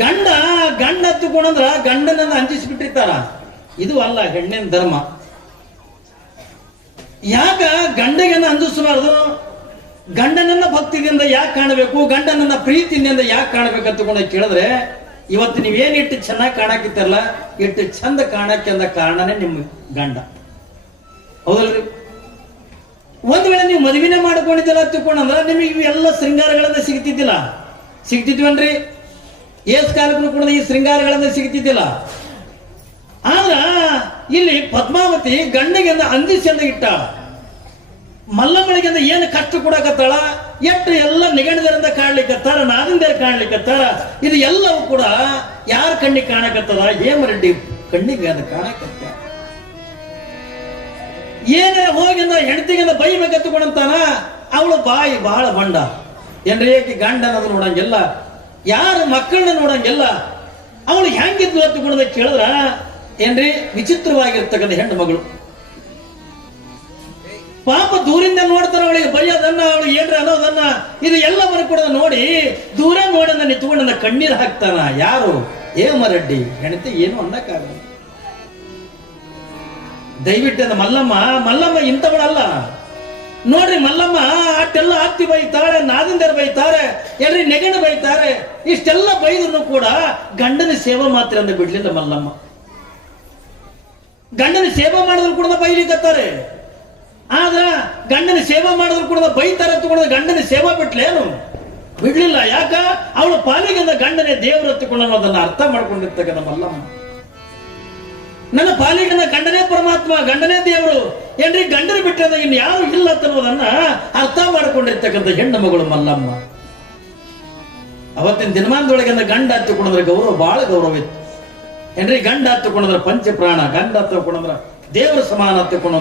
ಗಂಡ ಗಂಡ ಹತ್ತುಕೊಂಡ್ರ ಗಂಡನನ್ನ ಅಂಜಿಸಿಬಿಟ್ಟಿರ್ತಾರ. ಇದು ಅಲ್ಲ ಹೆಣ್ಣಿನ ಧರ್ಮ. ಯಾಕ ಗಂಡಗನ್ನ ಅಂಜಿಸಬಾರ್ದು? ಗಂಡನನ್ನ ಭಕ್ತಿಯಿಂದ ಯಾಕೆ ಕಾಣಬೇಕು, ಗಂಡನನ್ನ ಪ್ರೀತಿಯಿಂದ ಯಾಕೆ ಕಾಣಬೇಕಂತ ಕೇಳಿದ್ರೆ, ಇವತ್ತು ನೀವೇನ್ ಇಟ್ಟು ಚೆನ್ನಾಗಿ ಕಾಣಾಕಿತ್ತಾರಲ್ಲ, ಇಟ್ಟು ಚಂದ ಕಾಣಕ್ಕೆ ಅಂದ ಕಾರಣನೇ ನಿಮ್ಮ ಗಂಡ. ಹೌದಲ್ರಿ? ಒಂದ್ ವೇಳೆ ನೀವು ಮದುವೆನೇ ಮಾಡ್ಕೊಂಡಿದ್ದಲ್ಲ ತಿಳ್ಕೊಂಡ್ರ ನಿಮಗೆ ಇವೆಲ್ಲ ಶೃಂಗಾರಗಳನ್ನ ಸಿಗ್ತಿದ್ವನ್ರಿ? ಏಸ್ ಕಾಲಕ್ಕೂ ಕೂಡ ಈ ಶೃಂಗಾರಗಳನ್ನ ಸಿಗ್ತಿದ್ದಿಲ್ಲ. ಆದ್ರ ಇಲ್ಲಿ ಪದ್ಮಾವತಿ ಗಂಡಗೆಂದ ಅಂದಿಸಂದ ಇಟ್ಟ, ಮಲ್ಲಮ್ಮಳಿಗೆಂದ ಏನು ಕಷ್ಟ ಕೊಡಕತ್ತಾಳ, ಎಷ್ಟು ಎಲ್ಲ ನಿಗಣದರಿಂದ ಕಾಣ್ಲಿಕ್ಕತ್ತಾರ, ನಾದಿಂದೇರ್ ಕಾಣ್ಲಿಕ್ಕತ್ತಾರ. ಇದು ಎಲ್ಲವೂ ಕೂಡ ಯಾರ ಕಣ್ಣಿಗೆ ಕಾಣಕತ್ತದ? ಹೇಮರೆಡ್ಡಿ ಕಣ್ಣಿಗೆ ಅದು ಕಾಣಕತ್ತ. ಏನೇ ಹೋಗಿಂದ ಹೆಂಡತಿಗಿಂದ ಬೈಬೇಕತ್ತುಕೊಂಡಂತಾನ, ಅವಳು ಬಾಯಿ ಬಹಳ ಬಂಡ ಏನ್ರಿ. ಆಕಿ ಗಂಡ ಅನ್ನೋದು ನೋಡಂಗಿಲ್ಲ, ಯಾರು ಮಕ್ಕಳನ್ನ ನೋಡಂಗಿಲ್ಲ. ಅವಳು ಹೆಂಗಿದ್ಲು ಹತ್ತುಕೊಂಡ ಕೇಳಿದ್ರ ಏನ್ರಿ, ವಿಚಿತ್ರವಾಗಿರ್ತಕ್ಕಂಥ ಹೆಣ್ಣು ಮಗಳು. ಪಾಪ ದೂರಿಂದ ನೋಡ್ತಾರ, ಅವಳಿಗೆ ಬೈಯೋದನ್ನ, ಅವಳು ಏನ್ರ ಅನ್ನೋದನ್ನ, ಇದು ಎಲ್ಲವನ್ನ ಕೂಡ ನೋಡಿ ದೂರ ನೋಡನ್ನ ನಿಂತ್ಕೊಂಡ ಕಣ್ಣೀರು ಹಾಕ್ತಾನ. ಯಾರು? ಹೇಮರೆಡ್ಡಿ ಹೆಂಡತಿ. ಏನು ಅನ್ನಕ್ಕಾಗಲ್ಲ. ದಯವಿಟ್ಟು ಮಲ್ಲಮ್ಮ ಇಂಥವಳಲ್ಲ ನೋಡ್ರಿ. ಮಲ್ಲಮ್ಮ ಅಷ್ಟೆಲ್ಲ ಹತ್ತಿ ಬೈತಾರೆ, ನಾದಿಂದರ್ ಬೈತಾರೆ, ಎಲ್ರಿ ನೆಗಣ ಬೈತಾರೆ. ಇಷ್ಟೆಲ್ಲ ಬೈದ್ರು ಕೂಡ ಗಂಡನ ಸೇವೆ ಮಾತ್ರ ಅಂತ ಬಿಡ್ಲಿಲ್ಲ ಮಲ್ಲಮ್ಮ. ಗಂಡನ ಸೇವೆ ಮಾಡಿದ್ರು ಕೂಡ ಬೈಲಿಕ್ಕತ್ತಾರೆ. ಆದ್ರ ಗಂಡನ ಸೇವೆ ಮಾಡಿದ್ರು ಕೂಡ ಬೈತಾರೆ ಅಂತ ಗಂಡನ ಸೇವೆ ಬಿಟ್ಲೇನು? ಬಿಡ್ಲಿಲ್ಲ. ಯಾಕ? ಅವಳ ಪಾಲಿಗೆ ಗಂಡನೇ ದೇವರು ಹತ್ತುಕೊಂಡು ಅನ್ನೋದನ್ನ ಅರ್ಥ ಮಾಡ್ಕೊಂಡಿರ್ತಕ್ಕಂಥ ಮಲ್ಲಮ್ಮ. ನನ್ನ ಪಾಲಿಗೆ ಗಂಡನೇ ಪರಮಾತ್ಮ, ಗಂಡನೇ ದೇವರು ಏನ್ರಿ, ಗಂಡನ ಬಿಟ್ಟರೆ ಇನ್ನು ಯಾರು ಇಲ್ಲ ಅನ್ನೋದನ್ನ ಅರ್ಥ ಮಾಡಿಕೊಂಡಿರ್ತಕ್ಕಂಥ ಹೆಣ್ಣು ಮಗಳು ಮಲ್ಲಮ್ಮ. ಅವತ್ತಿನ ದಿನಮಾನದೊಳಗೆ ಗಂಡ ಹತ್ತುಕೊಂಡ್ರೆ ಗೌರವ, ಬಹಳ ಗೌರವ ಇತ್ತು ಏನ್ರಿ. ಗಂಡ ಹತ್ತುಕೊಂಡ್ರೆ ಪಂಚ ಪ್ರಾಣ, ಗಂಡ ಹತ್ತುಕೊಂಡ್ರ ದೇವರ ಸಮಾನ ಹತ್ತುಕೊಂಡು